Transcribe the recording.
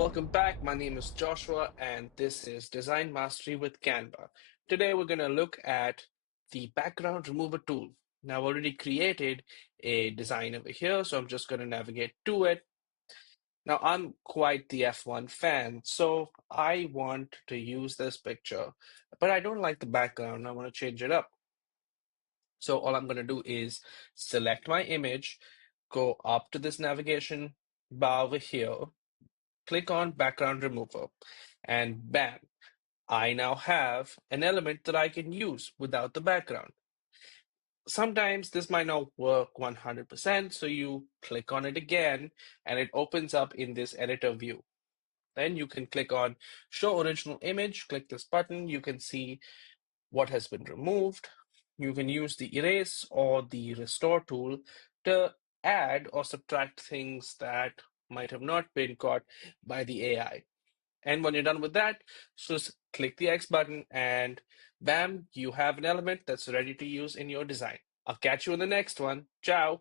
welcome back. My name is Joshua, and this is Design Mastery with Canva. Today, we're going to look at the background remover tool. Now, I've already created a design over here, so I'm just going to navigate to it. Now, I'm quite the F1 fan, so I want to use this picture, but I don't like the background. I want to change it up. So, all I'm going to do is select my image, go up to this navigation bar over here, click on background remover, and bam, I now have an element that I can use without the background. Sometimes this might not work 100%, so you click on it again and it opens up in this editor view. Then you can click on show original image, click this button, you can see what has been removed. You can use the erase or the restore tool to add or subtract things that might have not been caught by the AI. And when you're done with that, just click the X button and bam, you have an element that's ready to use in your design. I'll catch you in the next one. Ciao.